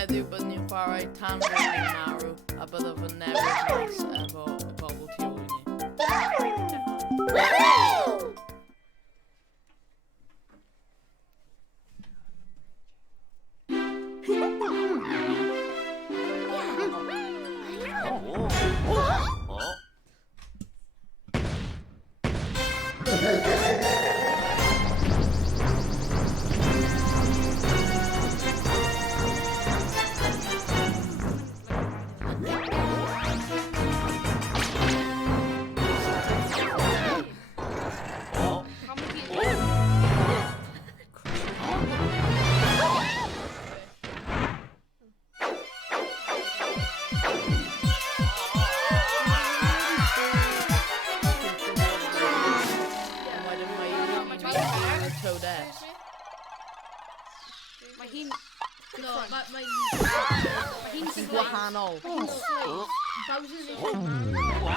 Heddiw byddwn ni'n chwarae tan rwy'n ni'n marw, a byddaf yn newid mas efo y bobl tu ôl i ni. Mae hi'n... No, mae hi'n Gwahanol. Bowser's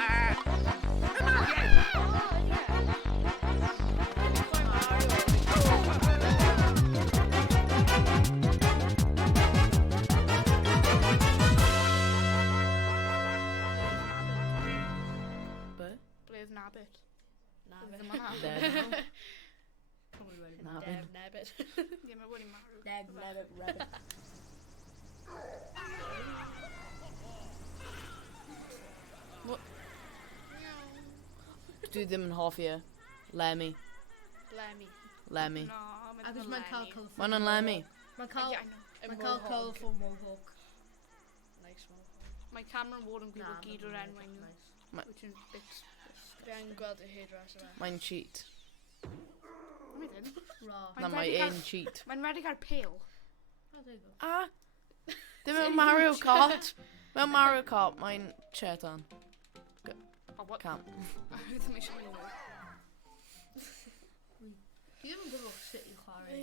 Ble oedd Nabbit? Dead. Nabbit. Ie, mae wedi marw. Nabbit, rabbit. Dwi ddim yn hoffi e. Lemmy. Lemmy. No, Agus mae'n cael colourful. Mae'n yn Lemmy. Mae'n cael colourful mohawk. Nice mohawk. Mae Cameron Ward yn gwybod gyd o'r enwau nhw. Ma- Which yn bit... Fi'n gweld y hairdresser fe. Mae'n cheat. Mae ddim. Raw. Na, mae ein cheat. Mae'n redig ar pale. A! Dim mewn Mario Kart. Mewn Mario Kart, mae'n chetan. Oh, what? Cam. Ddim eisiau mynd nhw. Dwi ddim yn gwybod sut i chwarae.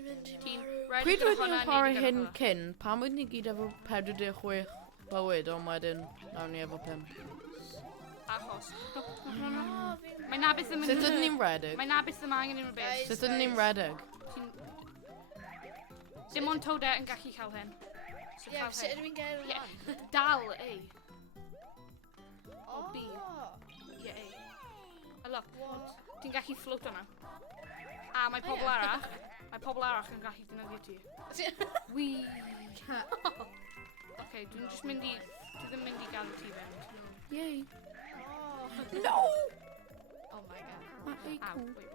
Ti'n Pryd redig ar oedd hwnna ni'n chwarae hyn cyn, pam oedd ni gyd efo 46 bywyd, ond wedyn, nawn ni efo 5. Achos. Mae Nabbit ddim yn... Sut ydyn ni'n redig? Mae Nabbit ddim angen unrhyw beth. Sut ydyn ni'n redig? Dim ond Toadette yn gallu cael hyn. So Ie, cael sut hyn. ydw i'n gael Ie, lan? dal A. O, B. Ie, A. A look, What? ti'n gallu float hwnna. A mae pobl arall. Mae pobl arall yn gallu defnyddio ti. Wee. Oce, dwi'n just mynd i... Dwi ddim mynd i gael ti fewn. Yay. No! Oh my god. Ow, wait.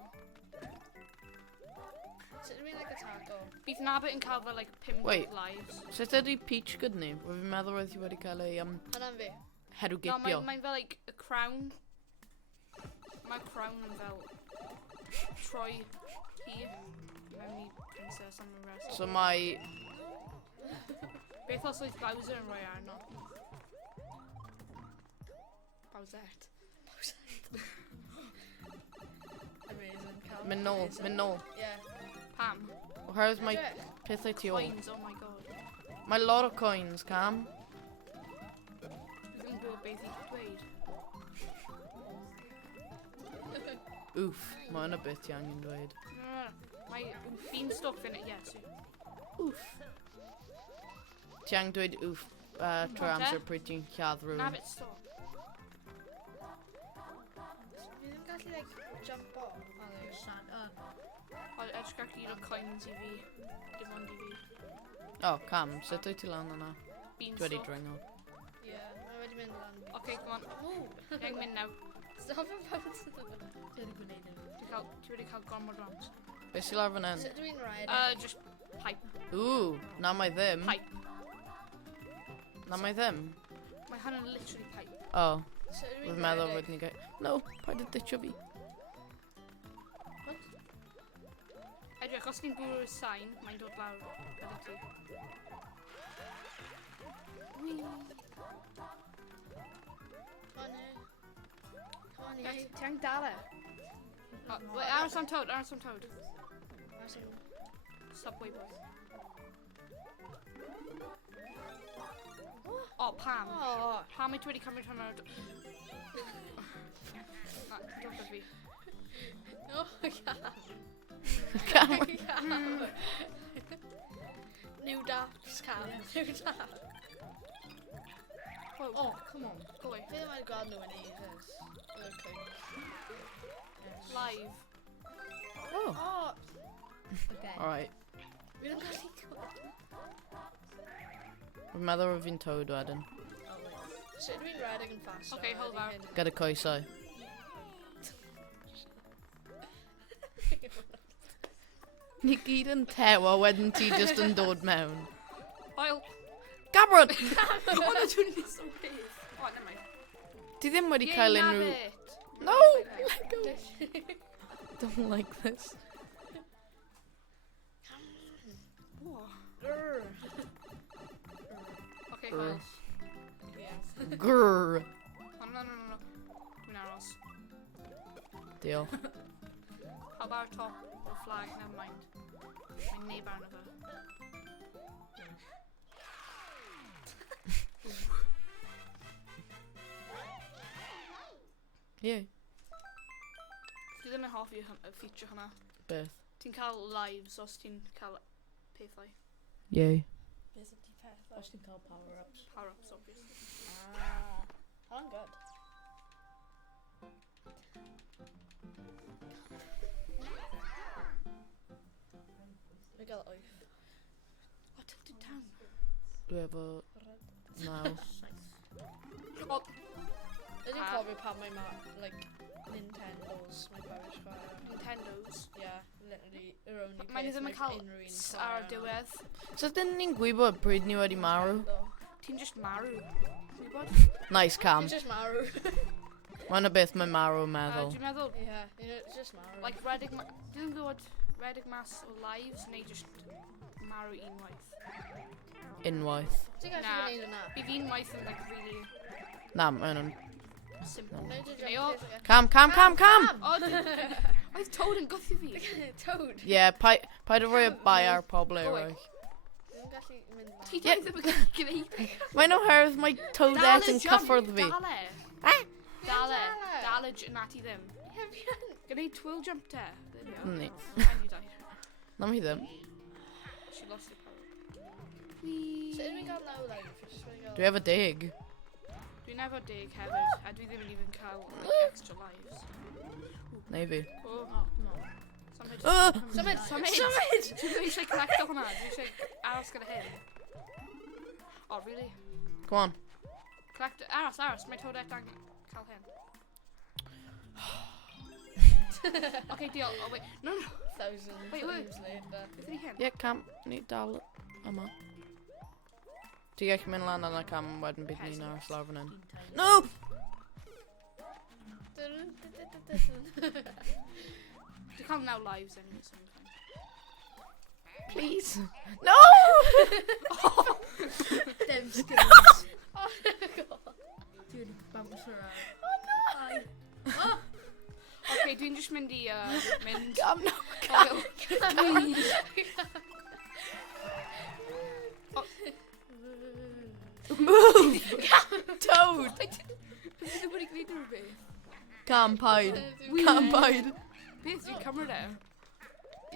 Sut ydw i'n like a taco? Bydd Nabbit yn cael fel like 5 Wait. lives. Sut ydi Peach gyda ni? Fi'n meddwl oedd hi wedi cael ei Hwna'n fi. herw No, gipio. mae'n fel like a crown. Mae crown yn fel... Troi hi. Mewn i princess am y rest. So mae... Beth os oedd Bowser yn rhoi arno? Bowsette. Amazing. Calm. Mynd nôl, mynd nôl. Yeah. Pam? Oherwydd mae pethau tu ôl. Coins, oh my god. Mae lot o coins, Cam. Dwi ddim yn gwybod beth i dweud. Wff, mae yna bit i angen dweud. No. Mae beanstalk yn it, yes. Wff. Ti angen dweud wff trwy amser pryd ti'n lladd rhywun. Nabbit, stop. Fi ddim gallu like jump off. Oh, there you go. Oedd edrych ar gyd o coins i fi. Dim ond i fi. O, Cam, sut wyt ti lan yna? Dwi wedi Beanstalk. dringo. Yeah, mae wedi mynd lan. Oce, come on. Ooh. Dwi'n mynd naw. Stop yn fawr. Dwi wedi gwneud nhw. Ti wedi cael gormod rounds. Be sy'n lawr fan hyn? Sut ydw i'n rhaid? Just pipe. Ww, na mae ddim. Pipe. Na mae ddim. Mae hwnna'n literally pipe. O, Sut ydw fi'n i'n meddwl rhaid? fod ni gael... No, paid y ditio fi. Edrych, os ti'n bwrw'r sain, mae'n dod lawr gyda ti. Whee! Come on, yeah. Come on, Ie, yeah. ti angen dal e? Wait, aros am Toad, aros am Toad. Subway boys. O, Pam. Oh. Pam i ti wedi cymryd hwnna... Dod â fi. Oh, God. Cam. New New Daft's cam. New Daft. Whoa. Oh, come on. Go away. I think I might have gone to an Jesus. Okay. Live. Oh. Oh, Okay. Alright. we don't got any go. Fy meddwl o fi'n tywyd wedyn. Oh, wait. Should have been riding and faster. Okay, hold on. Gyda coesau. Ni gyd yn tewa wedyn ti just yn dod mewn. Oil. Gabron! Oh, no, dwi'n neud so beth. Oh, never mind. Ti ddim wedi Yay, cael nab unrhyw... it. No! Let go! Don't like this. Whoa. Grr. Okay, Grr. Coils. Yes. Grrr. Oh, no. Dwi'n aros. Deal. How about top or flag? Never mind. Mae'n neb arno fe. Yeah. Dwi ddim yn hoffi y feature hwnna. Beth? Ti'n cael lives os ti'n cael pethau. Yay. Beth ydi peth? Os ti'n cael power-ups. Power-ups, obviously. Ah. Hwnna'n good. We gael 8. Oh, tilted down. Dwi efo... Naw. Oh, Ydy'n Ah. cofio pan mae like, Nintendos, mae pawb chwarae. Nintendos. Yeah, literally, yr only Mae'n peth ddim yn mae cael unrhyw un ar y chwarae yna. diwedd. So dyn ni'n gwybod pryd ni wedi marw? Ti'n just marw. Ti'n gwybod? Nice cam. It's just marw. Mae'n y beth mae marw yn meddwl. Dwi'n meddwl, Yeah, it's just marw. like, dwi'n gwybod redig mas o lives neu just marw unwaith. Unwaith. Ti'n gallu Na. gwneud yna? Bydd unwaith yn, like, really Na, mae'n yn... simple. Wneud y Neu o- jump quiz Cam, cam, cam, cam! O, oedd Toad yn gothio fi. again. Toad. Yeah, paid o roi y bai ar pobl eraill. Dwi'n gallu mynd na. Ti Ie. ddim yn gallu gwneud. Mae'n oherwydd mae Toadette yn cyffwrdd fi. Dale. Ah! Dale. Dale. Dale, na ti ddim. Ie, fi yn. Gwneud twill jump te. Ni. And you die. Na mi ddim. She lost her power. So, ydw i'n gael naw live? Just wedi gael- Dwi efo 10. Dwi'n efo dig hefyd, a dwi ddim yn even cael extra lives. Neu fi. Oh, Oh, come on. symud. Symud! Symud! Symud! Dwi'n eisiau collecto hwnna, dwi'n eisiau aros gyda hyn. Oh, really? Come on. Collect, aros, mae Toadette yn cael hyn. Okay, deal. Oh, wait. No. Thousand Wait, wait. times later. Beth ydi hyn? Ie, cam. Ni dal yma. Ti gallu mynd lan yna cam wedyn bydd ni'n aros lawr fan hyn. No! Dwi'n cael 9 lives anyway, so I'm fine. Please. No! Them skills. Oh, God. Dwi'n bounce around. Okay, dwi'n just mynd i mynd... Cam, no. Move! Toad! Dwi'n ddim wedi gwneud rhywbeth. Cam, paid. Cam, paid. Beth, dwi'n cymryd e?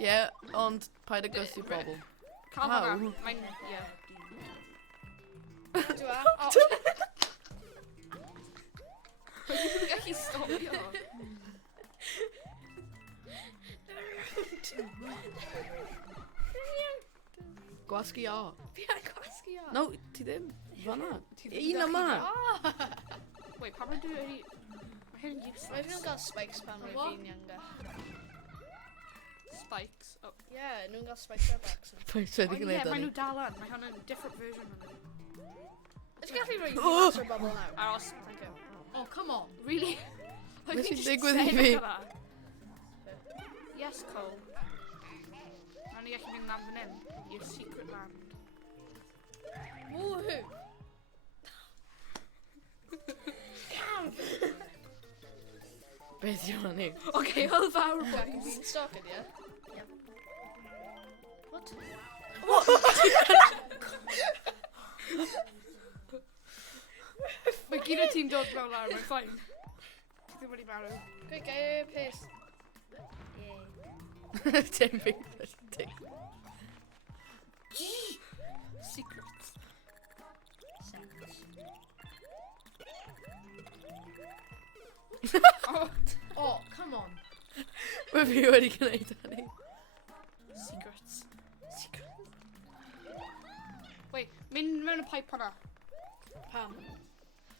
Ie, ond paid y gwythu pobl. Cael Wow. hwnna. Mae'n, ie. Dwi a. Oh. Dwi'n gallu stopio. Gwasgu o. Fi yn gwasgu o. No, ti ddim. Fanna. Ti ddim Un yn yma. Oh. Wait, pa mae dwi wedi... Mae hyn yn Mae fi'n useless. gael spikes pan mae What? fi'n younger. Spikes. Oh. Yeah, nhw'n gael spikes ar backs nhw. Paid Oh, wedi ie, gwneud mae hynny. nhw dal yn. Mae hwn yn different version o'n nhw. Ydych gallu rhoi Oh. master bubble nawr? Aros, thank you. Oh, come on. Really? Beth sy'n just digwydd i saying fi? hwnna. Yes, Cole. Nawn ni gallu mynd lan fan hyn. I'r secret land. Woohoo! Cam! Beth yw hynny? Okay, hwyl fawr, Jack and boys. Beanstalk ydi, e? What? Mae gyd o ti'n dod mewn lawr, mae'n ffain. Ti ddim wedi marw. Quick, get your pace. Dim fi. Secrets. Secrets. Oh, Oh, come on. Mae fi wedi gwneud hynny. secrets. Secrets. Wait, mynd mewn y pipe hwnna. Pam.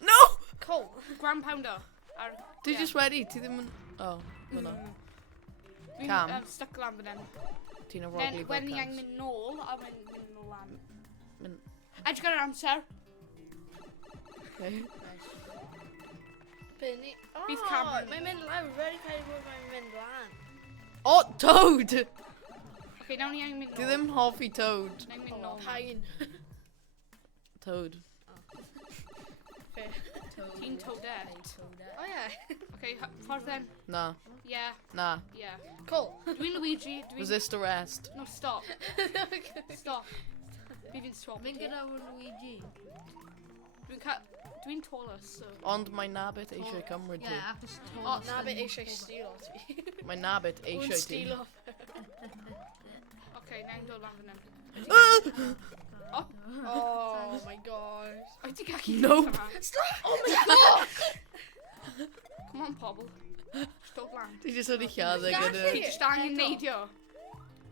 No! Cole. Grand pounder. Ar... Dwi ie. just wedi, ti ddim yn... Oh, hwnna. Dwi'n Cam. stuck lan fan hyn. Ti'n Then arogli when fel i'n cams. mynd nôl, a mynd nôl lan. Mynd- Edrych ar yr amser. Okay. Benny. Bydd Cameron. Mae'n mynd lawr. Very kind of mae'n mynd lan. Oh, Toad! Okay, nawn ni i'n mynd Ti nôl. ddim hoffi Toad. Na'n mynd Oh, nôl. pain. Toad. Okay. Ti'n toadet. Oh yeah. Okay, ffordd then. Na, Yeah, na. yeah. Cole. Dwi'n Luigi. Dwi'n... Resist arrest. No, stop. Stop. Bydd fi'n stop. Mynd gyda Luigi. Dwi'n tallest, so... Ond mae Nabbit eisiau cymryd ti. Yeah, achos Oh, Na beth eisiau steal o ti. Mae Nabbit eisiau ti. steal o. Okay, na'n dod lan fan hyn. Ah! Oh my god. Wyt ti gallu... Nope. Oh my god. Come on, pobl. Dod lan. Ti jyst wedi lladd e Gallu. gyda... Ti jyst angen neidio.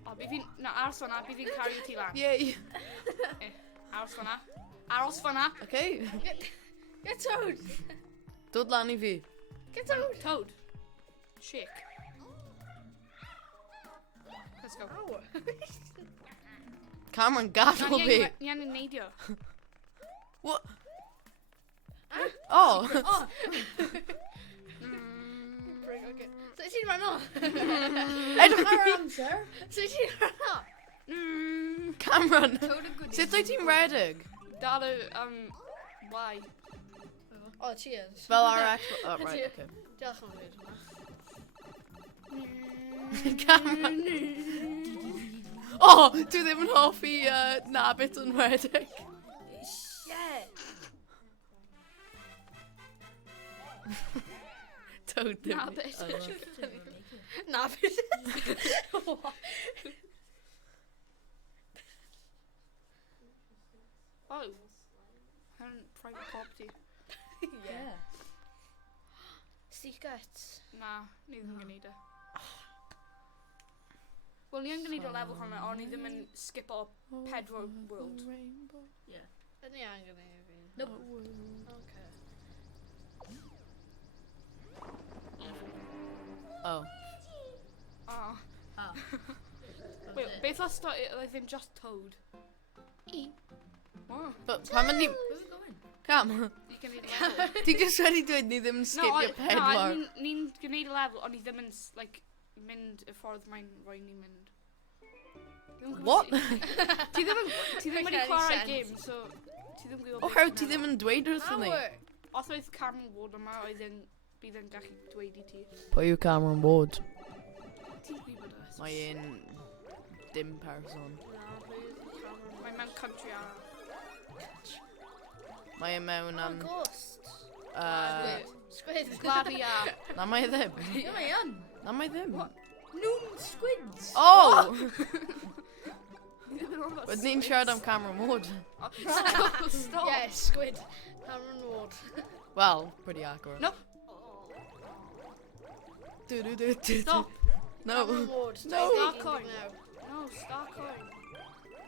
O, bydd fi'n... Na, aros fanna, bydd fi'n cario ti lan. Yay! Aros fanna. Aros fanna. Okay. Get Toad. Dod lan i fi. Get Toad. Toad. Shake. Let's go. Ow. Cameron, gadael fi. Ni angen neidio. What? Oh! Oh. Bring, okay. So ti'n rhan o? Edrych ar amser. So ti'n rhan o? Cameron, Toad a goodie. sut wyt ti'n redig? Dal y, why? Oh, cheers. Fel ar Xbox... Oh, right, okay. Diolch yn fawr. Cameron. Oh, dwi ddim yn hoffi Nabbit yn redig. Yeah. Toad ddim. Nabbit. I love- Na beth. Oh. Hyn private property. Yeah. Secrets. Na, ni ddim yn gwneud e. Wel, ni yn gwneud o lefel hwnna, ond ni ddim yn skip o pedwar world. Yn i angen ei fi. Nope. Okay. Oh. Ah. Oh. Wait, beth os oedd ddim just Toad? Oh, But pan mynd ni... Where's it going? Cam, ni gwneud y lefel. ti jyst wedi dweud ni ddim yn skipio pedwar. ni'n gwneud y lefel, ond ni ddim yn, like, mynd y ffordd mae'n rhoi ni mynd. Ddim yn gwybod What? Ti ddim wedi Make any chwarae sense. game, so ti ddim yn gwybod O, how ti ddim yn dweud wrthyn ni? Os oedd Cameron Ward yma, bydd yn gallu dweud i ti. Pwy yw Cameron Ward? Ti'n gwybod e? Mae un dim person. Mae mewn country a... Mae un mewn Oh, ghost. Squid. Gladi a... Na mae ddim. Yeah, mae yn. Na mae ddim. Noon squids. Oh! Wyd ni'n siarad am Cameron Ward. Stop! Yeah, squid. Cameron Ward. Well, pretty accurate. No. Stop! No. Cameron Ward. No. Stop Star thinking coin. now. No, star coin.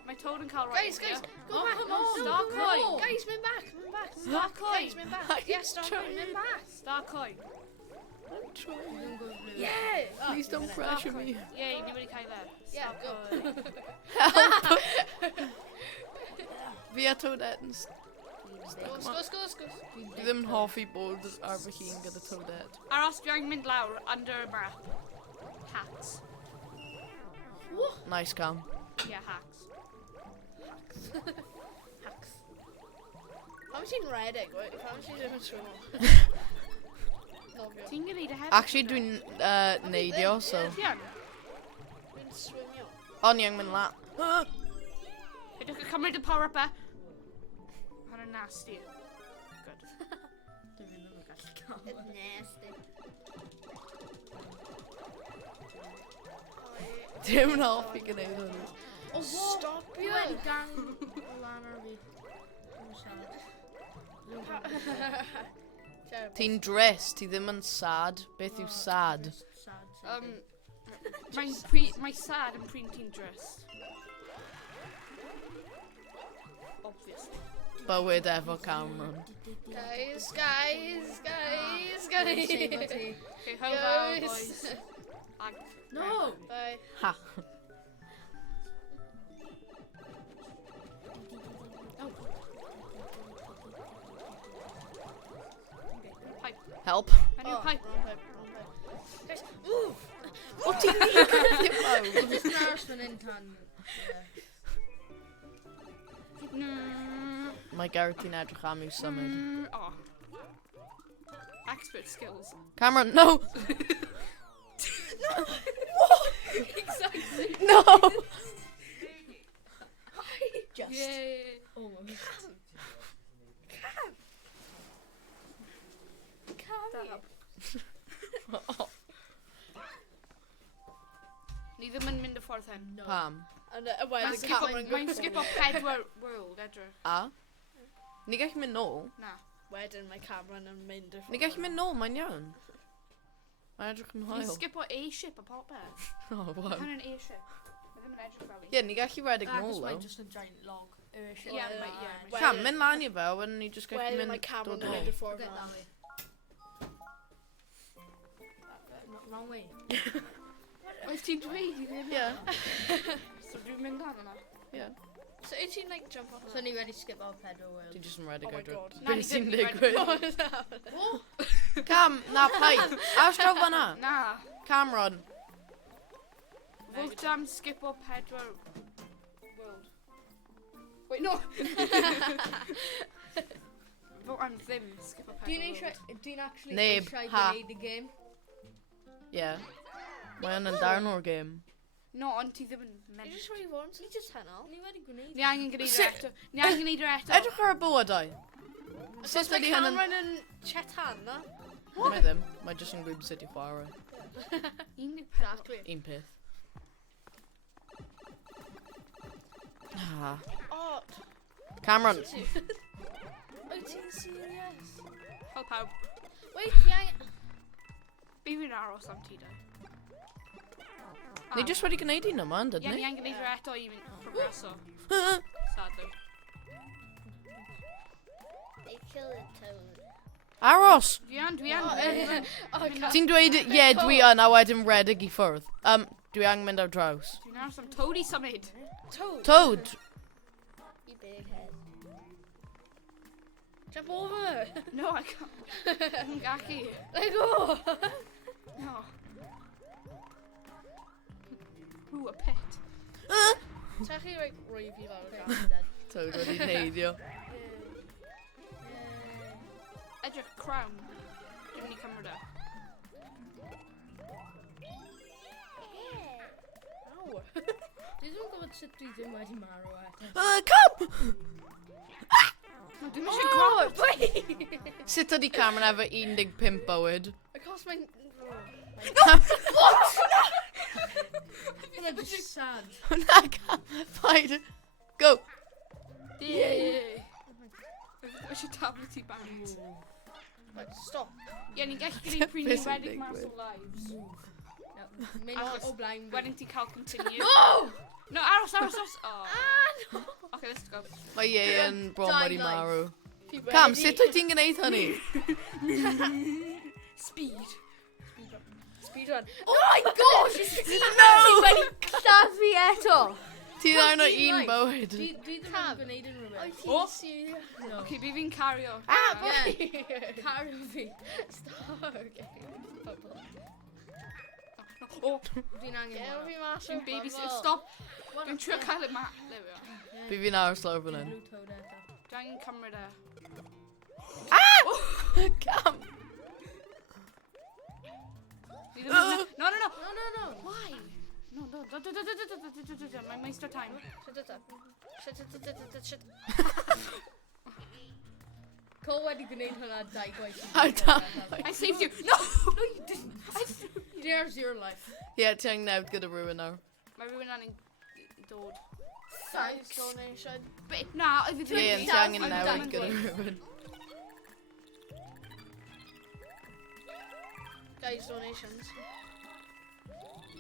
Mae Toad yn cael right. Guys, go Oh, back. come No, on, no, star no. coin. Guys, mynd back. Mynd back. Star coin. Guys, mynd back. I'm Yeah, star coin, trying. mynd back. Star coin. I'm trying. Yeah. Please don't Star pressure coin. me. Yay, ni wedi cael e. Yeah, Star go. coin. Help! Fi a Toadette yn... Sgwrs. Dwi ddim yn hoffi bod ar fy hun gyda Toadette. Aros, dwi angen mynd lawr under y map. Hacks. Nice cam. Yeah, hacks. Hacks. Pam ti'n redig? Pam ti'n ddim yn swimo? Nofio. Ti'n gwneud e hefyd? Actually, dwi'n neidio, so... Ti yn? Dwi'n swimio. O'n i'n mynd la. Ydych chi'n cymryd y power up e? Hwna'n nasty. Good. Dwi'n mynd yn gallu cael. It's nasty. Dim yn hoffi gwneud hwnnw. O, Stop Fi you. wedi gang o lan ar fi. Dwi'n sad. Ti'n dressed, ti ddim yn sad. Beth yw sad? Sad. Mae sad yn pryd ti'n dressed. Obviously. Bywyd efo Cameron. Guys. Okay, how about boys? No! Bye. Ha. Pipe. Help. I need a pipe. Wrong pipe. Guys, move. O ti'n neud? Just yn aros fan hyn tan. Mae Gareth ti'n edrych am i'w symud. Oh. Expert skills. Cameron, no! Exactly. No! Just. Yay. Oh my god. Ni ddim yn mynd y ffordd hyn. No. Pam? And wedyn Cameron Mae'n skip o 4 world, edrych. A? Ni gallu mynd nôl? Na. Wedyn mae Cameron yn mynd y Ni gallu mynd nôl, mae'n iawn. Mae'n edrych yn Ni'n hoel. skip o A-ship a popeth. Oh, wow. Hwn yn A-ship. Mae ddim yn edrych fel fi. Ie, ni gallu redeg Agos nôl, mae'n though. just a giant log. Ie, mae- Cam, mynd lan i fe, a wedyn ni just gallu Wedyn mynd mae Cameron dod yn mynd nôl. y ffordd Get yna. that way. Wrong way. Oes ti'n dweud i ddim? Ie, So dwi'n mynd lan yna. ie. So ydy ti'n like jump off So ni wedi skip off pedal world. Ti just yn redeg Oh my edrych. God. Na, ni Beth sy'n ddim yn digwydd? yna? Cam, na paid. Aws draw fan'na. Na. Cameron. Vote am skip o 4 world. Wait, no. Vote am ddim skip o 4 world. Dwi'n actually Neb, eisiau ha. gwneud y game. Ie. Mae yn darn o'r game. No, ond ti ddim yn You mynd. just really want to just heno. Ni wedi gwneud. Ni angen gwneud Sut- o eto. Ni angen gwneud o eto. Edrych ar y bywydau. Sut mae ydi hyn yn... Cameron yn chetan, no? Mae ddim. Mae just yn gwybod sut i chwarae. Exactly. Un peth. Ah. Oh, Cameron. wyt ti'n serious? Hel pawb. Wait, yeah. Fi fi'n aros am ti da. Ni just wedi gwneud un yma, yn Ie, dydyn ni ni? angen gwneud o eto i progreso. Sadly. They killed a toad. Aros! Dwi an. Ti'n dweud, ie, dwi yn, a wedyn redeg i ffwrdd. Dwi angen mynd ar draws. Dwi'n aros am Toad i symud. Toad? Toad! You big head. Jump over. No, I can't. Dwi'n gallu. Let go. No. Ooh, a pit. Ti'n chi roi fi lawr o gan? Toad wedi neidio. Edrych crown. Dwi'n mynd i cymryd o. Ow. Dwi ddim yn gwybod sut dwi ddim wedi marw eto. Cam! Dwi'n mynd i gweld. Sut ydi Cameron efo 15 bywyd? Across my... Yna just sad. Na, Cam, paid. Go! Yay! Mae eisiau tablet i bant. Right, stop. Ie, ni'n gallu gwneud pryd Be ni'n sy'n redeg mas o digwydd? lives. Mynd Achos o blaen fi. Wedyn ti'n cael continue. No! No, aros. Oh. No. Okay, let's go. Mae ie yn bron Dau wedi life. marw. People Cam, ready? sut wyt ti'n gwneud hynny? Speed. Speedrun. Oh my gosh! No! Lladd fi eto! Ti ddarn o Fucking un life. bywyd. Dwi ddim yn gwneud yn rhywbeth. Wyt Oh. ti'n serious? No. Okay, fi fi'n cario. Ah, boy. boy. Cario fi. Stop. Okay. Oh, Dwi'n angen Gael marw. fi mas dwi'n o'r baby. bubble. Stop. Dwi'n trio cael y mat. There we are. Fi fi'n aros lawr fan hyn. Blue toad eto. Dwi angen cymryd e. Cam! Ni ddim yn- No. No, no, no. Why? No. Mae'n waste of time. Shut it up. Shut. Cole wedi gwneud hwnna 2 gwaith. Ar dau. I saved you. No, you didn't. There's your life. Ie, ti angen newid gyda rhywun nawr. Mae rhywun yn dod. Guys, donation. Na, if it's Ie, yn ti angen newid gyda rhywun. Guys, donations.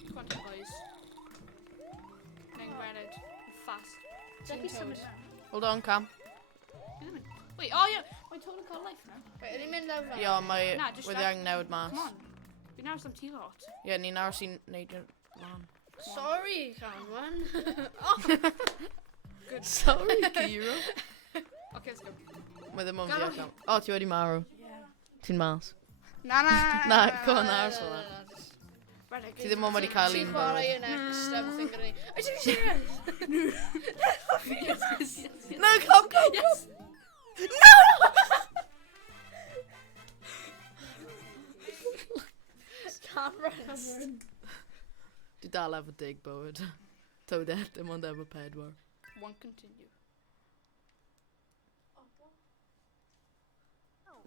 Come on, boys. Nang breaded. Fast. Jackie symud na. Hold on, Cam. Wait, oh yeah, my total call life now. Wait, ydy'n mynd lawr fan? Ie, mae Na, just wedi that. angen newid mas. Come on. Fi'n nawr some tea lot. Ie, ni nawr sy'n neud yn lan. Sorry, Cameron. Good. Sorry, Kira. Okay, let's go. Mae ddim yn fiach am. O, ti wedi marw. Yeah. Ti'n mas. Na. Na, go on ars o la. Breaded. Ti ddim ond wedi cael Ti'n un chwarae bywyd. yn next thing gyda ni. Wyt ti'n serious? No, come. Yes. Cameron. Di dal efo dig bywyd. Tawdet, dim ond efo pedwar. One continue.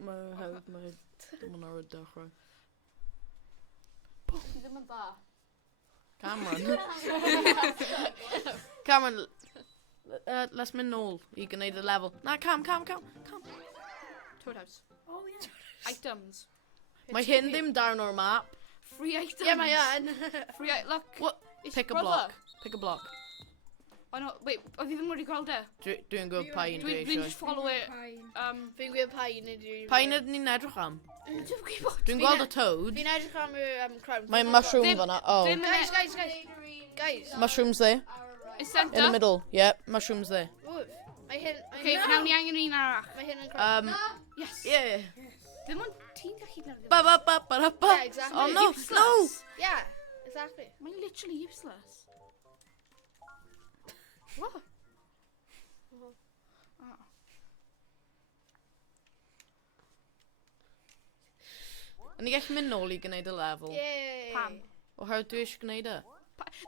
Mae hewyd, mae dim ond ar y dechrau. Ti ddim yn dda. Cameron. Cameron, let's mynd nôl i gwneud y lefel. Na, Cam. Toad house. Oh, yeah. Items. Mae hyn ddim down o'r map. Free items. Ie, mae yn. Free look. What? It's Pick a brother. block. Oh no, wait, oedd hi ddim wedi gweld e? Dwi'n gwybod pa un dwi Dwi'n eisiau. just follow it. Fi'n gwybod pa un ydy. Pa un ydyn ni'n edrych am? Dwi'n gwybod. Dwi'n gweld y toad. Fi'n edrych am y crown. Mae mushroom Ddim- fanna. Oh, Ddim Guys. mushrooms there. It's In the centre. middle. Yep, mushrooms there. Ww. Mae hyn... Okay, nawn ni angen un arall. Mae hyn yn crown. Yes. Yeah. Ddim ond ti'n gallu nawr. Ba. Yeah, exactly. Oh no, Useless. no. Yeah, exactly. Mae'n literally useless. What? Yn ni gallu mynd nôl i gwneud y lefel. Yay. Pam? O how dwi eisiau gwneud e?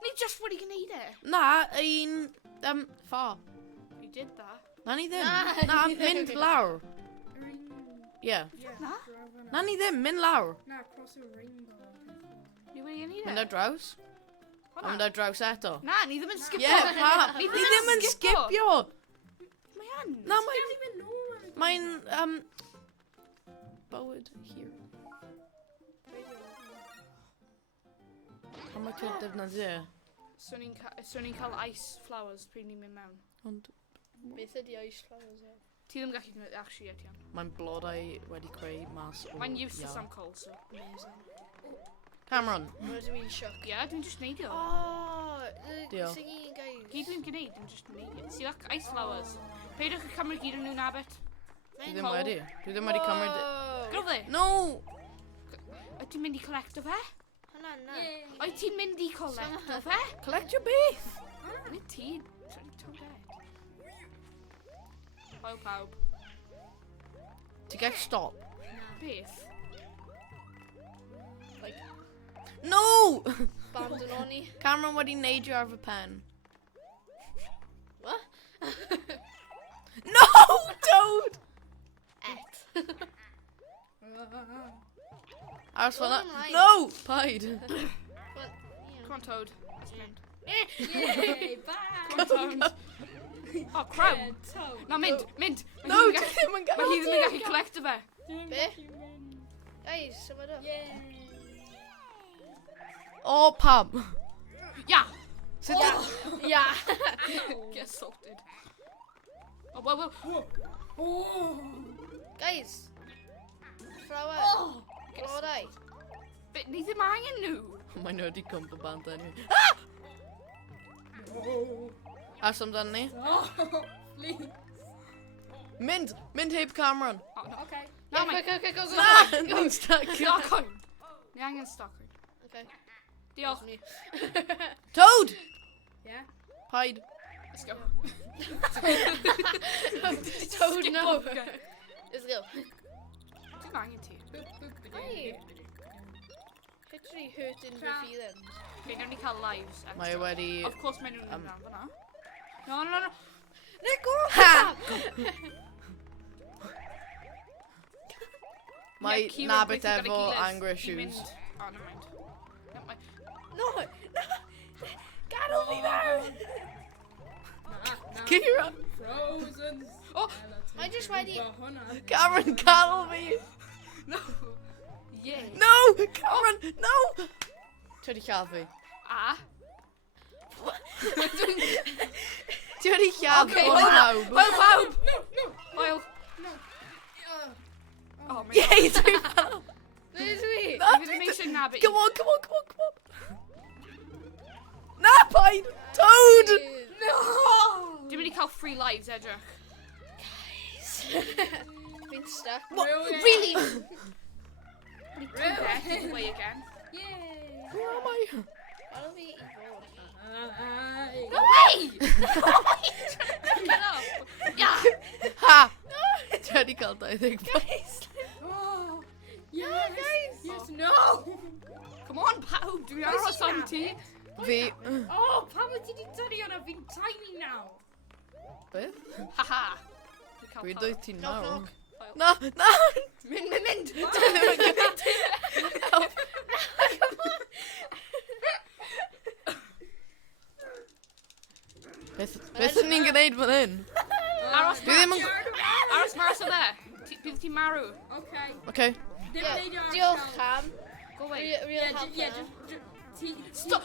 Ni just wedi gwneud e. Na, un far. You did that. Na ni ddim. Na, Na, ni ddim. mynd lawr. Ring. Yeah. Yeah. Na? Driving Na ni ddim, mynd lawr. Na, cross a rainbow. Ni wedi gwneud e. Mynd ar draws. A mynd ar draws eto. Na, ni ddim yn skipio. Yeah, pa? Ni Ni ddim yn skipio. Mae yn. Na, Don't even know where I'm mae'n, bywyd here. A mae ti'n defnyddio. So ni'n cael ice flowers pryd ni'n mynd mewn. Ond Beth ydi ice flowers e? Ti ddim gallu gwneud actually ydi an. mae'n blodau wedi creu mas o... Mae'n useless iawn. am coal, so. Amazing. Cameron. Mae ydw i'n sioc. Ie, dwi'n just gwneud o. Oh, the Diolch. singing guys. Gyd dwi'n gwneud, dwi'n just gwneud o. See, look, ice flowers. Peidwch y cymryd gyd yn nhw'n abet. Dwi ddim wedi. Dwi ddim wedi cymryd... Gwrdd fi? No! Wyt ti'n mynd i collecto fe? Hwna, na. Wyt ti'n mynd i collecto fe? Collect your beef! Nid ti. Ti'n dead. Hwyl pawb. Ti gael stop. Beth? No! Band yn oni. Cameron wedi neud you ar fy pen. What? No! Toad! Et. Ars fanna. Oh my. No! Paid. Come on, Toad. Let's mynd. Yay, bye. Come on, Toad. Oh, crown. Toad. Na, mynd. No, ti ddim yn Mae hi ddim yn gallu collecto fe. Be? Guys, symud o. Yay. O, pam. Ja. Sut Ja. Get sorted. Oh, well. Oh. Guys. Flower. Blodau. But ni ddim angen nhw. Mae nhw wedi cwmpa bant enw. Oh. Ars amdano ni. Oh. Please. Mynd heb Cameron. Oh, no. Okay. Na, Yeah, mae... go. Na! Ni'n stuck. Stockholm. Ni angen Stockholm. Okay. Diolch. Me. Toad! Yeah. Paid. Let's go. Toad, no. Okay. Let's go. Dim angen ti. Hey. Literally hurting my feelings. Okay, nawn ni cael lives. extra. Mae wedi... Of course, mae nhw'n mynd am fyna. No. Ha! Mae Yeah, Kira nabit gweithio gyda efo gilydd anger i issues. mynd- Oh, never mind. No, mae... No. Gadael fi mewn. Kira. Frozen. Oh, I just ready. Cameron, call me. no. Yeah. No, Cameron, no. Try to call me. Ah. Try to call me. Okay, Well, Well, Bob. No. Well. No. Oh my yeah, god. he's doing well. This way. No, You're gonna make sure nabbit. Come on. Nah, fine. Toad. No. Do you really count 3 lives, Edric? Been stuck. What? Really? You come there, take away again. Yay. Where am I? I'll be evil. Go away! Get up. Yeah. Ha. Try to call, I think. Oh. Yes. Yes. No. Come on, Pau. Do you Where's have some he tea? The. Oh, how much did you tell you on? I've been tiny now. Beth? Haha. We're doing Knock, now. knock. No. Mint. Help. Beth yn ni'n gwneud fan hyn. Aros Dwi ddim yn... Aros Maros o there. Bydd ti marw. Okay. Okay. Diolch, Cam. Go away. Real help. Stop.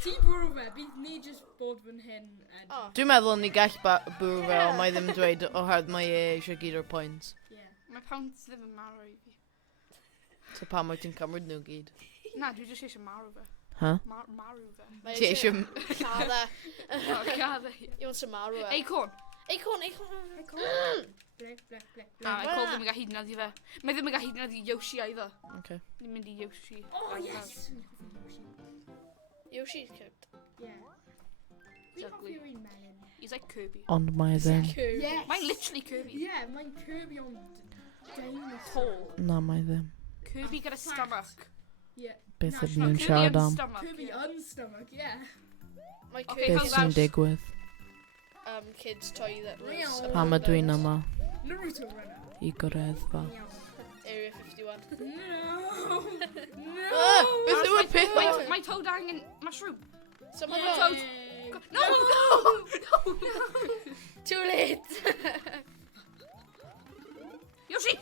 Ti bwrw fe, bydd ni just bod fan hyn. Oh. Dwi'n meddwl ni gall bwrw fe, ond mae ddim yn dweud oherwydd mae e eisiau gyd o'r points. Mae pawns ddim yn marw i fi. So pa mae ti'n cymryd nhw gyd? Na, dwi jyst eisiau marw fe. Huh? Marw fe. Ti eisiau... Llada. Oh, gather. You want some Maru? Acorn. Acorn. Na, Acorn ddim yn gallu hyd yn addi fe. Mae ddim yn gallu hyd yn addi Yoshi either. Okay. Ni'n mynd i Yoshi. Oh, yes. Yoshi's cute. Yeah. We have Exactly. your melon. He's like Kirby. Ond mae ddim. Cute. Yes. Mae'n literally Kirby. Yeah, mae'n Kirby on dinosaur. Tall. Na, mae ddim. Kirby gyda stomach. Yeah. Beth No, ydyn No, nhw'n Kirby siarad yn am? stomach. Kirby yeah. on stomach, yeah. My Okay, cute Beth sy'n digwydd? kid's toy that was Pam ydw i'n yma Naruto runner. i goreddfa. Area 51. No. Ah, No. beth yw y peth? Mae Toad angen mushroom. Someone Yay. Toad. No! No! Too late. Yoshi!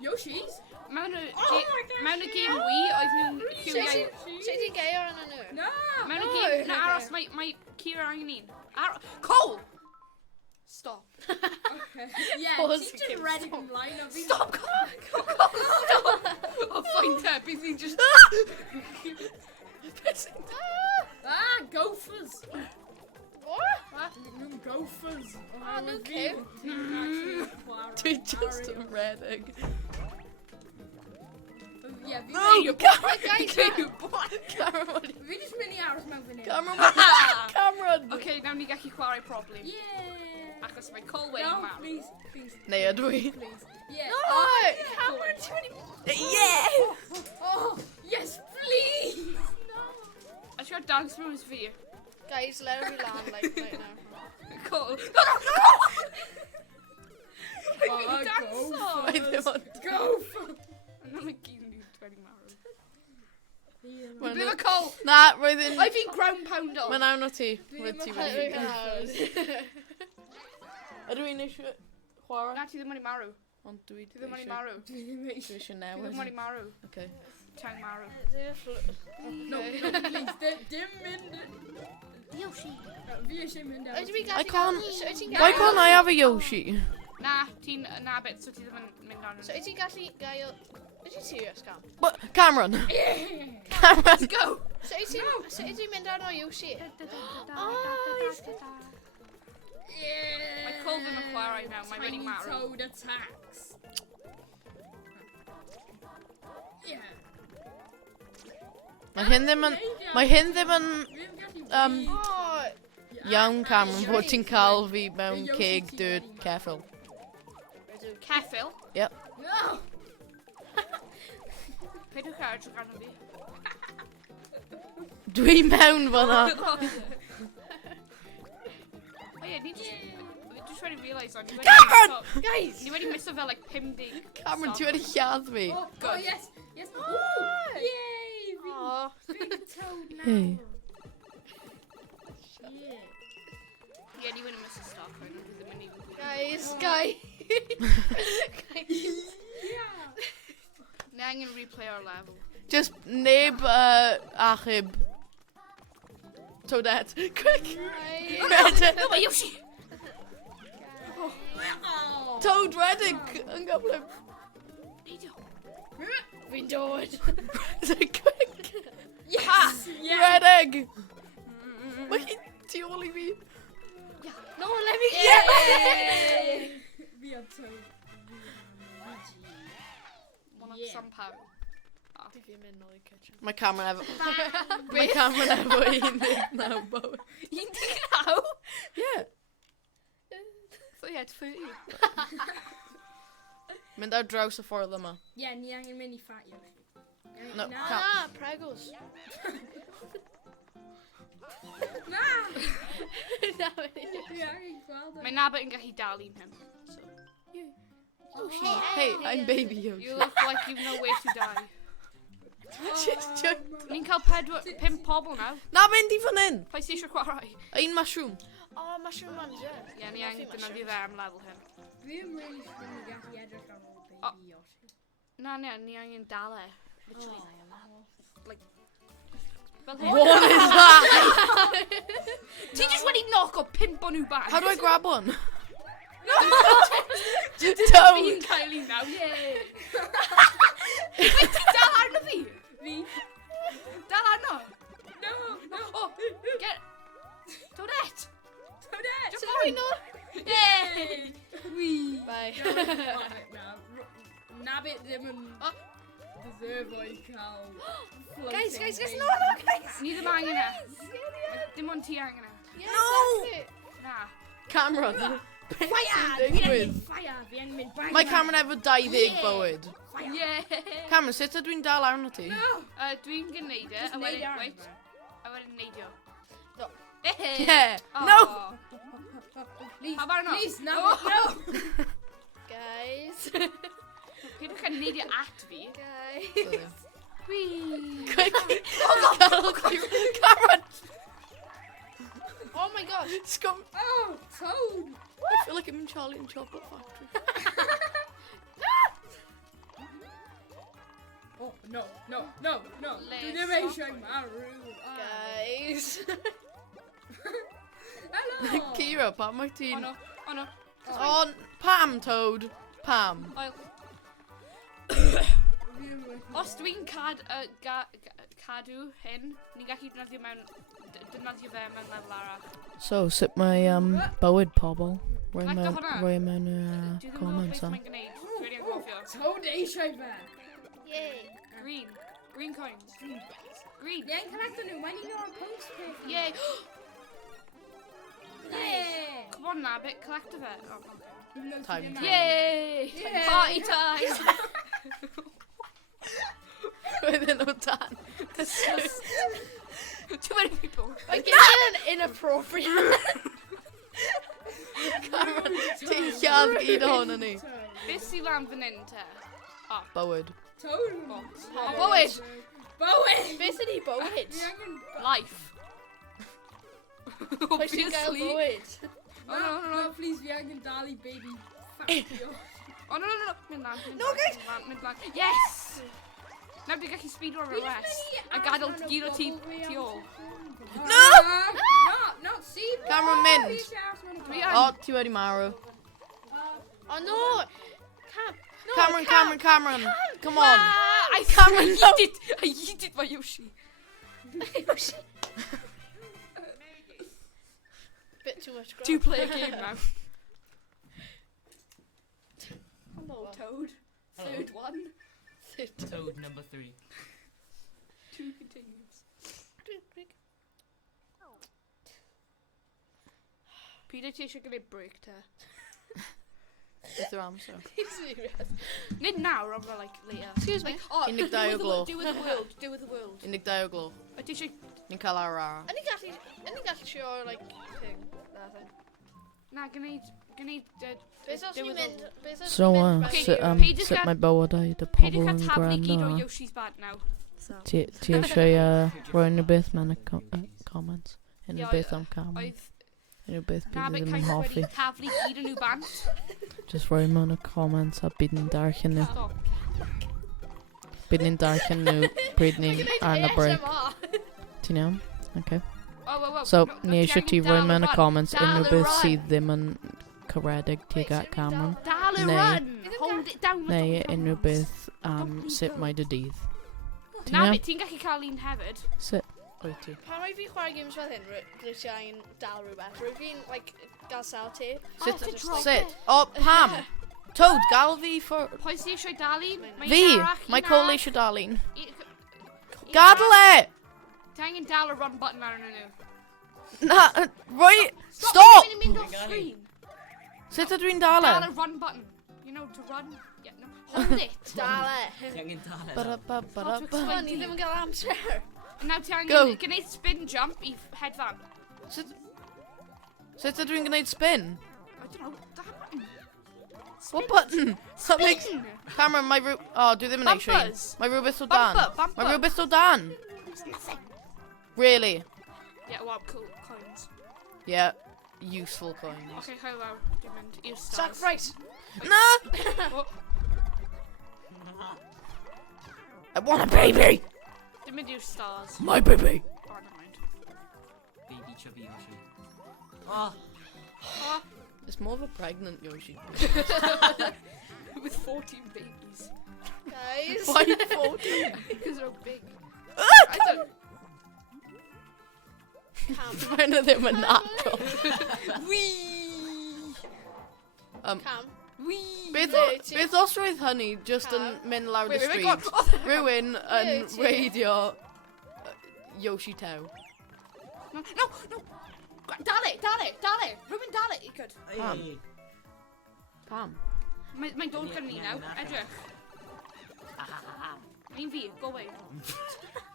Yoshi's? Mewn y Oh my gosh, mewn y yeah. game Wii, oedd nhw'n Sut ciwiau... ti'n geio arno nhw? No. Mewn y Oh, game, na okay. aros, mae Kira angen un. Cole! Stop. Okay. Yeah, Pause she's the just game, ready stop. to line up. Stop, Cole! Stop! Oh, fine, Deb, bydd hi'n just... Ah, gophers. What? Gophers. Oh, no cute. Dwi just yn redeg. Yeah, fi No! Guys, Cameron! fi just mynd i aros mewn fan hyn. Cameron! Okay, nawn ni gallu chwarae properly. Yeah. Achos mae Cole wedi No, marw. please. Neu ydw i? Please. Yeah. No! Cameron, ti'n wedi... Yeah! Oh, yes, please. A siarad dance moves fi. Guys, let her be land like right now. Cole. Oh, Mae ddim gophers. ond... Gopher. Yna mae gyd yn wedi marw. Yeah. Mae'n- Ble mae Cole? Na, roedd yn... Oedd fi'n ground pounder. Mae'n awn o ti. Dwi Roedd ddim ti yn wedi... chwarae. Ydw i'n eisiau chwarae? Na, ti ddim wedi marw. Ond dwi Ti ddim wedi eisiau... marw. Dwi ddim Dwi eisiau. eisiau Ti newid. ddim wedi marw. Okay. Ti'n marw. No, please, dim mynd. Yoshi. Fi eisiau mynd Ydw out. i gallu I can't- gael... So wyt ti'n Why gael... can't I have a Yoshi? Na, ti'n nabit, so ti ddim yn mynd ar So wyt ti'n gallu gael... Ydw i'n serious, Cam? What? Cameron! Yeah. Cameron! Go! So wyt ti'n mynd arno Yoshi? Yeah. Mae Cole ddim yn chwarae nawr, mae wedi marw. Tiny Toad attacks. Yeah. Mae hyn ddim yn... Mae hyn ddim yn... Oh! Iawn, Cameron, fod ti'n cael fi mewn ceg dyd ceffil. Ceffil? Yep. No. Peidwch ar drwy ganol fi. Dwi mewn fan'na. O ie, ni just wedi realise o'n... Cameron! Guys! Ni wedi miso fel like 50. Cameron, ti wedi lladd fi. Oh, Good. yes. Yes. Ooh. Yay. Oh. Big Toad now. Hey. Yeah. Ni angen replay o'r level. Just neb achub. Toadette. Quick! No, mae Yoshi! Toad Reddick! Yn gyflym. Neidio. Fi'n dod. Is it quick? Yes! Yes! Reddick! Mae hi tu ôl i fi. No, let me Yay! Fi am Toad. Mae'n Yeah. sam paw. Di fi'n mynd nôl i kitchen. Mae camera efo... Mae camera efo 19 bywyd. 19? Yeah. So ie, 30. Mynd ar draws y ffordd yma. Yeah, ni angen mynd i fat Yoshi. No, Na! Cam- Ah, pregos. Na! Na, fi. Fi angen gweld Mae Nabit yn gallu dal i'n hyn. So. Hey, I'm baby Yoshi. You look like you've no way to die. She's just... Ni'n cael 5 pobl nawr. Na, mynd i fan hyn. Pwy sy'n eisiau chwarae? Un mushroom. Oh, mushroom ones, yeah. Ie, ni angen defnyddio fe am lefel hyn. Fi yn really siŵr ni gallu edrych ar ôl Oh. baby Yoshi. Na, ni angen dal e. Literally. Like... Fel What hyn. is that? Ti just wedi knock o 5 o nhw bach. How do I grab one? Fi'n Toad. cael un nawr. Yay. Wait, dal arno fi. Fi? Dal arno. No! No! Oh, get... Toadette. Toadette! Sorry, no. Yay. Wee! Bye. Nabbit ddim yn deserve o'i cael Guys, floating guys, baby. no, guys. Ni ddim angen e. Dim ond ti angen e. Yeah, No. exactly. Na. Camera. Fire! Sy'n Fi digwydd? angen fire! Fi angen mynd bang Mae bang. Cameron efo 20 bywyd. Fire! Yeah. Cameron, sut ydw i'n dal arno ti? No! Dwi'n gneud e. Just A neud wedyn, arno wait. fe. A wedyn neidio. No. Yeah. Oh. No. Please, Pa bar no? please, No. Nabbit, no! Guys. Pidwch yn neidio at fi. Guys. Whee. Quick. Cameron. Oh my gosh. Scum. Oh, Toad! I feel like I'm in Charlie and Chocolate Factory. Oh, no, no, no, no. Dwi ddim Let's eisiau marw. Guys. Hello! Kira, pam mae Oh ti'n... no. Oh no. Oh, Pam, Toad. Pam. Oil. Os dwi'n cadw hyn, ni'n gallu defnyddio fe mewn lefel arall. So, sut mae bywyd pobl? Roi Like mewn, hwnna. roi mewn Dwi ddim yn gwybod comments beth a. mae'n gwneud. Dwi wedi anghofio. Toad eisiau fe. Yay. Green. Green coins. Green. Ie, yn collecto nhw, mae'n un o'r post peth. Yay. Yeah! Come on, Nabbit, collect fe. Oh, okay. Time. Yay! Yay. Party time! Roedden nhw dan. Too many people. Like, it's an inappropriate. Cameron, ti'n lladd gyd ohona ni. Beth sydd fan fan hyn te? Bywyd. Toad! Box. Oh, bywyd! Bywyd! Beth ydi bywyd? Fi angen... Life. Pwy sy'n gael Obviously. bywyd? Oh, no, no, no. No, please, fi angen dal i baby ffactio. Oh, no, no, no. Mynd lan. No, guys. Mynd lan. Yes! Nawr dwi'n gallu speedrun ar y rest. A gadael gyd o ti ôl. No! No, see? Cameron, mynd. Dwi O, yn. ti wedi marw. Oh no! Cam! No, Cameron, Cam! Cameron, Cameron. Come on. I Cameron, no. yeeted my Yoshi. Bit too much grab. Do play a game now. Hello. Toad. Hello. Third one. Toad number 3. 2 continues. Peter, ti eisiau gwneud break te? Beth yw'r amser? Serious. Nid nawr, ond fel, like, later. Excuse me. Oh, 12 o gloch. do with the world. Do with the world. 12 o gloch. O, ti eisiau... Ni'n cael ar ara. Yn i gallu show, like, thing. That thing. Na, gwneud... Beth os ni'n mynd... Beth os So, ni'n mynd... Okay, sut Peter mae bywydau dy Peter pobl cael yn taflu gyd o gwrando? Yoshi's bad now. Ti eisiau rhoi unrhyw beth mewn y comments? Unrhyw Ie, beth am Cameron? Oedd... Unrhyw beth Na, bydd fe ddim yn cael hoffi? wedi taflu gyd o nhw bant. Just rhoi mewn y comments a bydd ni'n darllen nhw. Stop. Bydd ni'n darllen nhw pryd ni'n ar y break. ASMR. Ti'n iawn? Okay. Oh. So, no, ni eisiau ti roi mewn y comments Dal unrhyw y beth run. sydd ddim yn caredig tuag Wait, at Cameron. Dal y Neu- run. Hold it down. Neu unrhyw beth am sut mae dy dydd. Ti'n Na, iawn? ti'n gallu cael un hefyd. Sut? Wyt ti? Pan mae fi chwarae games fel hyn, rwy'n dal rhywbeth. Rwy'n fi'n, like, gael sawl ti. Sut? to drop Sut? it. O, Pam! Toad, gal fi for... Pwy sy'n eisiau dal un? Fi! arall, Mae un Cole arall. eisiau dal un. Un- Gadl e! Ti angen dal y run button ar nhw. Na, roi... Stop! Ti'n mynd off screen. Sut ydw i'n dal e? Dal y run button. You know, to run. Yeah, no. Hold it. Dal e. Ti angen dal e. Ba-da-ba-ba-da-ba. O, ni ddim yn gael amser. Now ti Go. angen gwneud spin jump i hedfan. Sut ydw i'n gwneud spin? I don't know. That button. What button? That makes... Spin. Cameron, mae rhyw... O, dwi ddim yn eisiau un. Bumpers. Mae rhywbeth o dan. Bumper. Mae rhywbeth o dan. It's nothing. Really? Yeah, well, cool. Coins. Yeah. Useful coins. Okay, hello. Dwi'n mynd i'r stars. Sacrifice. Na! Oh, I want a baby! Dwi'n mynd i'r stars. My baby! Oh, never mind. Baby chubby Yoshi. Oh, Oh, It's more of a pregnant Yoshi. with 14 babies. Guys. Why 14? Because they're big. Ah! I don't... Cam. Mae'n ddim yn natural. Wee! Cam. Wee! Beth os roedd hynny just yn mynd lawr y Wait, stryd? God. Oh, Rhywun yn Wait, ti. radio Yoshi Tew. no! Dal it! Rhywun dal it! Good. Pam. hey. Pam. Mae'n dod gan ni nawr. Edrych. Ein fi, go away.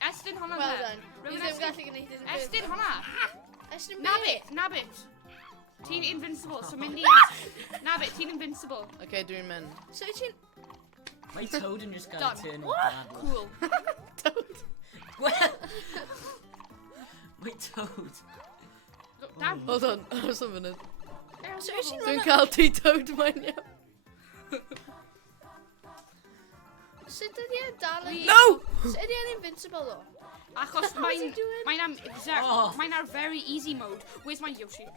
Estyn hwnna Well fe. done. Ni Rhywun ddim estyn. gallu gwneud hyn. Estyn hwnna. Estyn Nab it. Ti'n invincible, so mynd i... Nab it, ti'n invincible. Okay, dwi'n mynd. So ti'n... My toad in just got Done. to turn it What? bad. Cool. Well, my toad. Look, down. Hold on, oes am funud. So ti'n Dwi'n run... cael ti Toad mae'n iawn. Sut ydi e dal yn... No! Sut ydi e'n invincible though? Achos How's he doing? Oh. Mae'n ar very easy mode. Where's my Yoshi?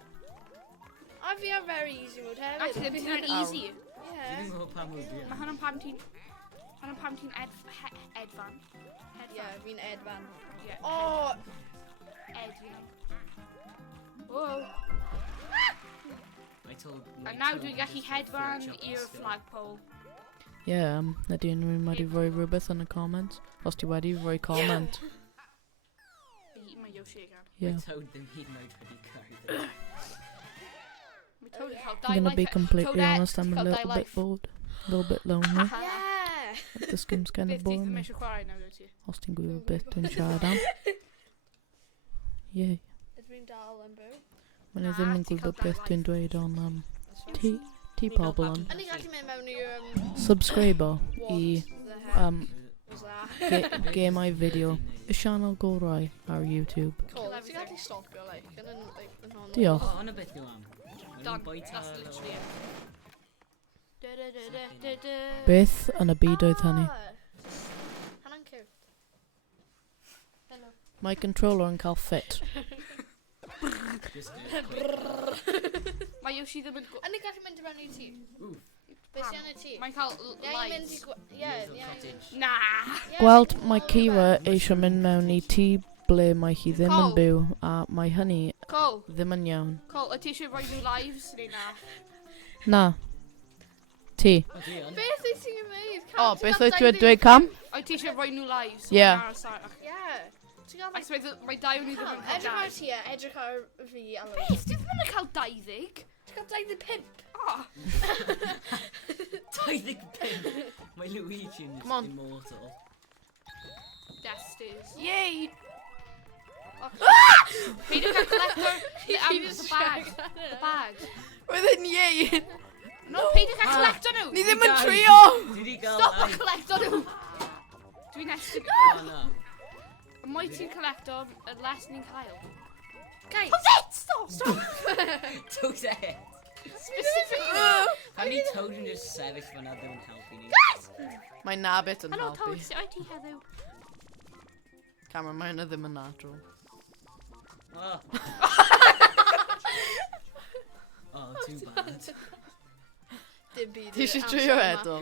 A fi ar very easy mode hefyd. Actually, ti'n ar easy. Yeah. Dwi'n gwybod pam wyt ti. Mae hwnna'n pam ti'n... Hwnna'n pam ti'n edfan. Yeah, fi'n Edvan. Yeah. Oh! Ed, you know. Whoa. My toad. A nawr dwi'n gallu hedfan i'r flagpole. Yeah, ydy unrhyw un wedi rhoi rhywbeth yn y comments? Os ti wedi rhoi comment. I my Yoshi again. My Yeah. toad ddim hyd yn oed wedi cyrraedd. Mae Toad yn cael I'm dau gonna life. be completely Toadette, honest, I'm a cael little dau bit life. bored. A little bit lonely. Yeah! This game's kind of Beth ti boring ddim me. eisiau chwarae nawr wyt ti? Os ti'n gwybod beth dwi'n siarad am. Yay. Ydw i'n dal yn byw? Mae'n Na, ddim yn ti'n cael gwybod beth dau dwi'n dweud ond ti pobl yn Yn i gallu mynd mewn i'r... subscriber What i the heck was that? gemau fideo y sianel gorau ar YouTube. Cool, ti'n gallu stopio, like, yn hon. Diolch. O, hwnna beth yw am. Done. That's literally it. Beth yn y byd oedd hynny? Hannah'n cute. Hello. Mae controller yn cael fit. Just Mae Yoshi ddim yn... Yn i gallu mynd i mewn i'r tŷ? Oof. Beth sy'n y tŷ? Mae'n cael Ie, i'n mynd i... lights. Ie, Cottage. Nah. Gweld mae Kira eisiau mynd mewn i tŷ ble mae hi ddim yn Cole. byw a mae hynny Cole, ddim yn iawn. Cole, wyt ti eisiau rhoi nhw lives neu na? Na. Ti. O, di ond. Beth wyt ti'n gwneud? O, beth oedd dweud dweud Cam? Wyt ti eisiau rhoi nhw lives? Ie. Ie. Ie. Ti'n gael... I swear that mae dau o ni ddim yn cael Edrych ar dau. ti, edrych ar fi. Beth, di ddim yn cael 20? Ti'n cael 25? Oh, 25. Mae Luigi yn Come on. immortal. Destys. Yay! Peidio cael collector the bag. The bag. Roedd yn yay! No, peidio cael collector nhw. Ni ddim yn Guys. trio! Dwi di gael Stop a live. collector nhw. Dwi'n estyn... O, na. Y mwy ti'n collector, y less ni'n cael. Guys! Stop! Toad's head. Specifically. How many toad in just sefyll fan'na ddim yn helpu ni? Guys! Mae'n nabit yn Helo, helpu. Toad, sut wyt ti heddiw? Cameron, mae hynny ddim yn natural. Oh. Oh, too bad. Dim byd. Ti eisiau i'r trio amser yma. eto?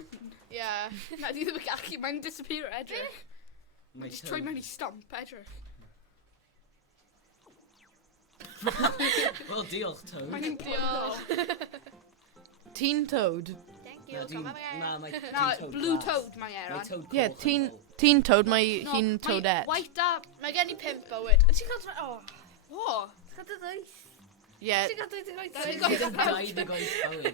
Ie. Na, di ddim yn gallu, mae'n disappear edrych. My Just troi mewn i stomp edrych. Wel, diolch, Toad. Mae'n implodol. Teen Toad. Thank Na, you, come on. na, mae Na, Toad blue glas. toad mae Mae Eron. Toad Ie, coch teen, yn ôl. teen Toad, mae No, hi'n mae Toadette. White a... Mae gen i 5 bywyd. Ti'n cael... O. O! Ti'n cael dweud? Ie, Ti'n cael dweud i Ti'n Ni cael- ddim 28 bywyd,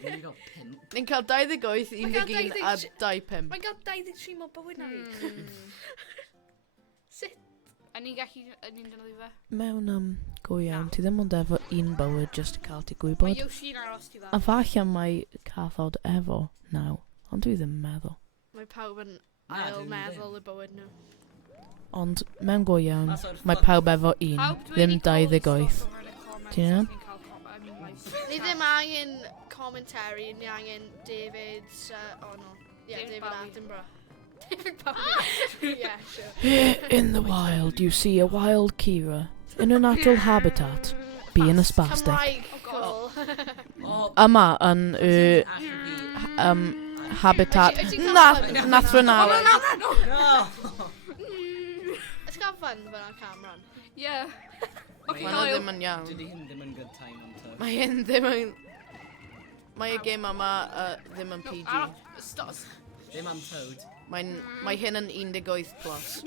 ni gael 5. ni'n cael 28, Mae'n cael 11 a 25. Mae'n cael 23 mor bywyd na fi. Sut? A ni'n gallu... ni'n dynnu fe. Mewn go iawn, ti ddim ond efo un bywyd just i cael ti Mae gwybod. Yoshi'n aros ti A fe. falle mae cathod efo naw, ond dwi ddim yn meddwl. Mae pawb yn Na, ail dwi meddwl y bywyd nhw. Ond mewn go iawn, That's our mae fun. pawb efo un, Pawb dwi ddim wedi call 28. stop over yn y comments Ti'n iawn? os ni'n cael com- I mean, Ni ddim angen commentary, ni angen David... oh no. Yeah, David David Bowie. Attenborough. David Bowie. Yeah, sure. Here in the wild, you see a wild Kira in a natural habitat, being a spastic. Cymraeg, Oh, cool. Oh, Yma yn actually, habitat Wyt ti'n cael nathronale. no! It's got fun fyna Cameron. Yeah. Mae Mae hyn- hwnna ddim yn iawn. Dydy hyn ddim yn good time on Toad. Mae hyn ddim yn... Mae y gêm yma ddim yn No, PG. Aaron, stop. Ddim am Toad. Mae hyn yn 18 plus.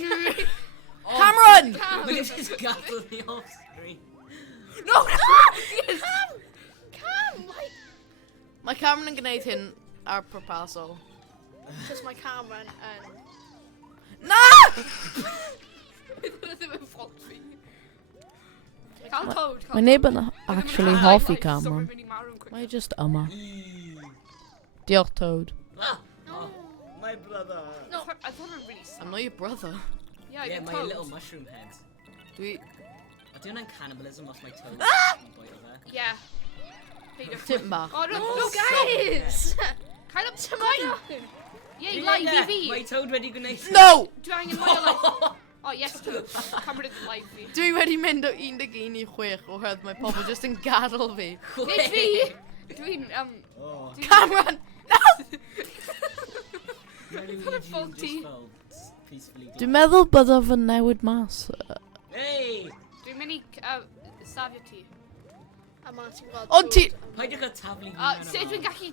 Oh, Cameron! Mae just gadael ni off screen. No! Yes! Cam! Like, Mae Cameron yn gwneud hyn ar propasol. just my Cameron and... Na! Hwnna ddim yn fault fi. Cael Toad. cael Mae neb Toad. yn Oedd ddim yn actually cael hoffi highlights, so Cameron. mae'n mynd i marw'n quick. Mae just yma. Eee. Diolch, Toad. Ah! Oh, my brother. No, I thought it was really sad. I'm not your brother. Yeah, Yeah, good my Toad. little mushroom head. Dwi... Ydy hwnna'n cannibalism os mae Toad Ah! yn bwyta fe? Yeah. Peidio. Tip bach. Oh, no, Oh, no, Guys! Kind of time. Yeah, live i fi. Mae Toad wedi gwneud... No! Dwi angen mwy o live. Oh, yes, Toad. Cameron is live fi. Dwi wedi mynd o 11 i 6 oherwydd mae pobl just yn gadael fi. Nid fi. Dwi'n, Oh. Cameron! Mae Luigi Faulty. just fel peacefully Dwi'n meddwl bydda fy newid mas. Hey! Dwi'n mynd i safio ti. A ma ti'n gweld... Ond ti... Paid â taflu fi Sut dwi'n gallu...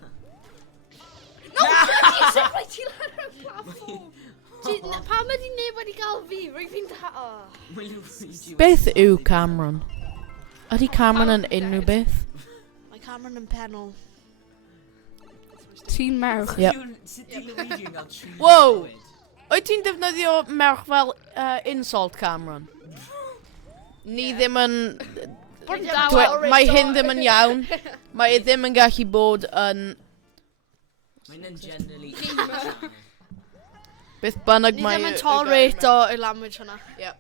No! Sut mae ti lan o'r platform? Pam ydi neb wedi gael fi? Rwy'n fi'n da... Oh. Mae Luigi... Beth yw Cameron? Ydy Cameron yn unrhyw beth? Mae Cameron yn penol. Ti'n merch. Yep. Sut di Luigi yn gael 3 Wow. bywyd? Wyt ti'n defnyddio merch fel insult, Cameron? Ni ddim yn... Mae hyn ddim yn iawn. Mae e ddim yn gallu bod yn... Mae'n yn generally... Beth bynnag Ni mae... ddim yn tolerate y language hwnna. Yep.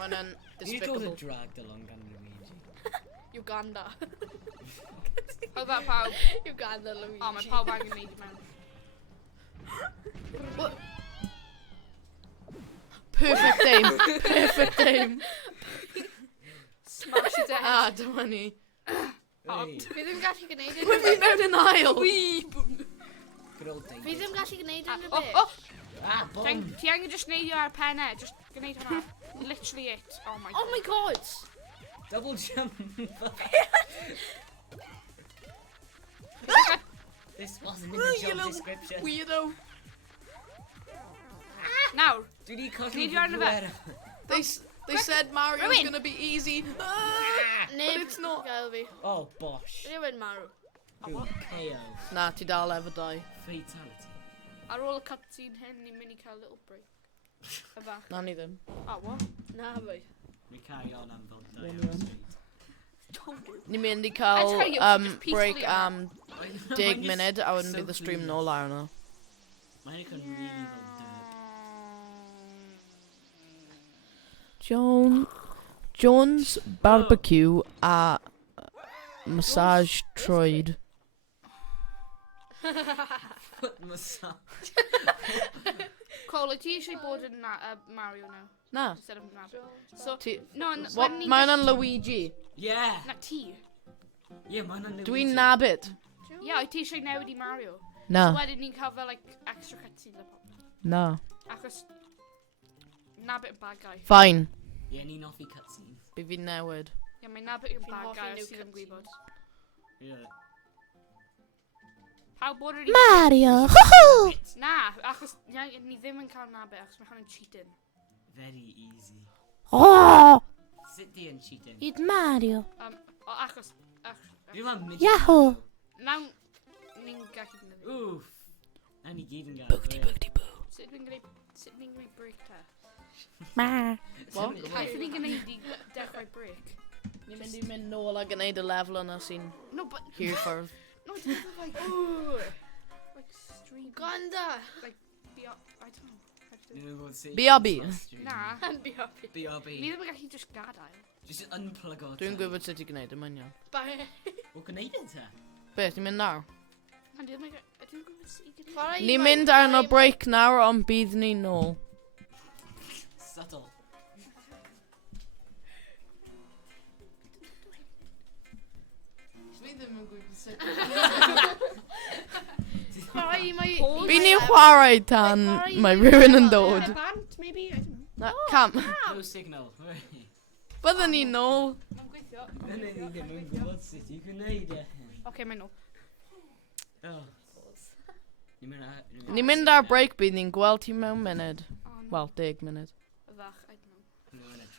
Mae'n yn You got despicable. dragged along gan Luigi. Uganda. Oedd that pawb? Uganda, Luigi. O, mae pawb angen neud i mewn. Perfect aim. Perfect aim. Smash it Ah, out. dyma ni. Hey, Fi ddim gallu gwneud Mae unrhyw fi beth. mewn yn ail. good old Fi David. ddim gallu gwneud unrhyw Oh, beth. oh, Ah, bomb! ti angen just neidio ar penne. Just gwneud hwnna. Literally it. Oh my Oh god. my god! Double jump! This wasn't in the You job little description. Weirdo. Nawr, Dwi di colli Need you out of it? They said Mario's Rywun. gonna be easy. Neb it's not. gael fi. Oh, bosh. Rwy'n marw. Who? KO. Na, ti dal efo dau. Fatality. ar ôl y cutscene hyn, ni'n mynd i cael little break. Yfa. Na ni ddim. Oh, what? Na fi. We carry on am fel Run, Diane run. Street. Ni mynd i I'd cael tell you, just break peacefully am Mae'n 10 just munud a wedyn so bydd y stream clean. nôl ar yno. Mae'n icon really fel dirt. Jones barbecue a massage troed. Myself. Cole, ti eisiau bod yn Mario now? Na. Instead of Nabbit. So, Ti... no, What? Mae'n yn Luigi. Yeah. Na ti. Yeah, mae'n Luigi. Dwi'n nabbit. Ie, ti eisiau newid I Mario. Na. So wedyn ni'n cael fel, like, extra cutscenes a pop. Na. Achos... Nabbit yn bad guy. Fine. Yeah, ni'n offi cutscenes. By fi'n newid. Ie, mae Nabbit yn Fi'n bad hoffi guy new os ti ddim yn gwybod. Yeah. Pawb bod wedi... Mario. Na, achos ni ddim yn cael Nabbit achos mae hwn yn cheating. Very easy. Oh, Sit there and cheating. it's Mario. O, achos... You're my midget. Yahoo. Nawn... Ni'n gallu gwneud. Oof. And he gave him Boogity boogity boo. Sut ni'n gwneud break te? Ma. Beth ni'n gwneud I dechrau break? Ni'n mynd I mynd nôl a gwneud y lefel yna sy'n No, but... here for... No, it's like... like stream... Gwanda. Like... I don't know. B.R.B. Na. B.R.B. Ni ddim yn gallu just gadael. Just unplug o. Dwi'n gwybod sut I gwneud, yma'n iawn. O, gwneud e te? Beth, ni'n mynd nawr? Na, ni ddim yn gwybod sut I gwneud. Ni'n mynd arno break nawr, ond bydd ni nôl. Subtle. Fi ddim yn gwybod sut. Fi ni'n chwarae tan mae rhywun yn dod. Bant, maybe? I don't know. Na, cam. No signal. Byddwn ni nôl. Mae'n gweithio. Ni ddim yn gwybod sut I gwneud e. Oce, mae'n nhw. Oh. Ni'n mynd ar break bydd ni'n gweld ti mewn munud. Wel, 10 munud. Fach, I don't know.